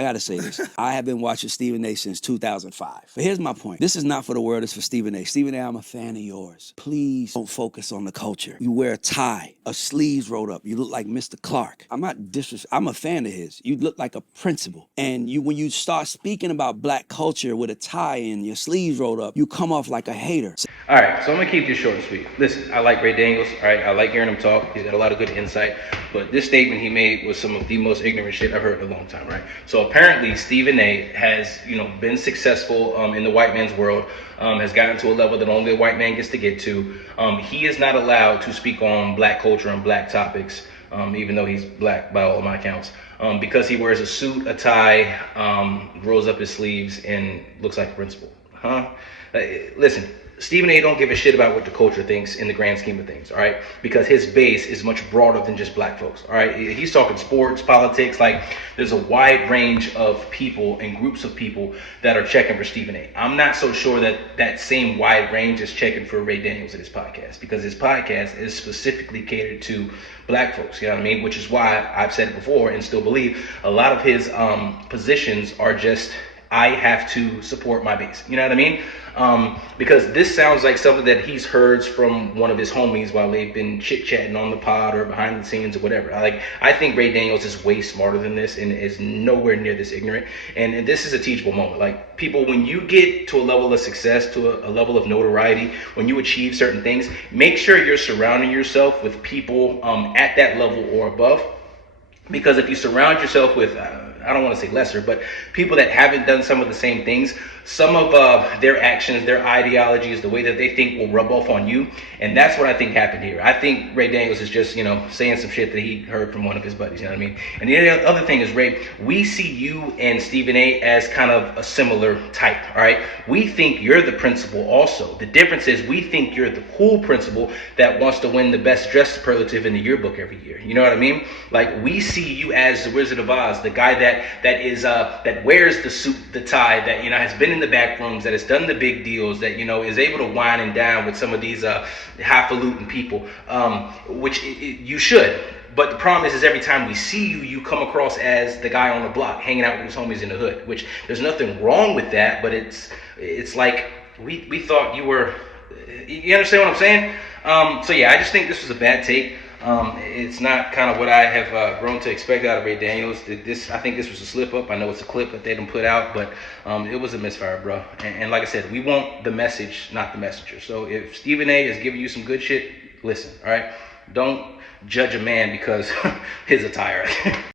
I gotta say this. I have been watching Stephen A. since 2005. But here's my point. This is not for the world, it's for Stephen A. Stephen A., I'm a fan of yours. Please don't focus on the culture. You wear a tie, a sleeves rolled up. You look like Mr. Clark. I'm a fan of his. You look like a principal. And when you start speaking about black culture with a tie and your sleeves rolled up, you come off like a hater. All right, so I'm gonna keep this short and sweet. Listen, I like Ray Daniels. All right, I like hearing him talk. He's got a lot of good insight. But this statement he made was some of the most ignorant shit I've heard in a long time. Right. So apparently Stephen A. has, been successful in the white man's world. Has gotten to a level that only a white man gets to get to. He is not allowed to speak on black culture and black topics, even though he's black by all of my accounts, because he wears a suit, a tie, rolls up his sleeves, and looks like a principal. Listen, Stephen A. don't give a shit about what the culture thinks in the grand scheme of things, all right? Because his base is much broader than just black folks, all right? He's talking sports, politics, like there's a wide range of people and groups of people that are checking for Stephen A. I'm not so sure that that same wide range is checking for Ray Daniels at his podcast, because his podcast is specifically catered to black folks, you know what I mean? Which is why I've said it before and still believe a lot of his positions are just, I have to support my base. You know what I mean? Because this sounds like something that he's heard from one of his homies while they've been chit-chatting on the pod or behind the scenes or whatever. I think Ray Daniels is way smarter than this and is nowhere near this ignorant. And this is a teachable moment. Like, people, when you get to a level of success, to a level of notoriety, when you achieve certain things, make sure you're surrounding yourself with people at that level or above. Because if you surround yourself with, I don't want to say lesser, but people that haven't done some of the same things, some of their actions, their ideologies, the way that they think will rub off on you. And that's what I think happened here. I think Ray Daniels is just, saying some shit that he heard from one of his buddies, you know what I mean? And the other thing is, Ray, we see you and Stephen A. as kind of a similar type, all right? We think you're the principal also. The difference is we think you're the cool principal that wants to win the best dressed superlative in the yearbook every year. You know what I mean? Like, we see you as the Wizard of Oz, the guy that wears the suit, the tie, that has been in the back rooms, that has done the big deals, that is able to wine and dine with some of these highfalutin people, which you should. But the problem is every time we see you, you come across as the guy on the block hanging out with his homies in the hood. Which there's nothing wrong with that, but it's like we thought you were. You understand what I'm saying? So yeah, I just think this was a bad take. It's not kind of what I have grown to expect out of Ray Daniels. I think this was a slip up. I know it's a clip that they didn't put out, but it was a misfire, bro. And like I said, we want the message, not the messenger. So if Stephen A. is giving you some good shit, listen, all right? Don't judge a man because his attire.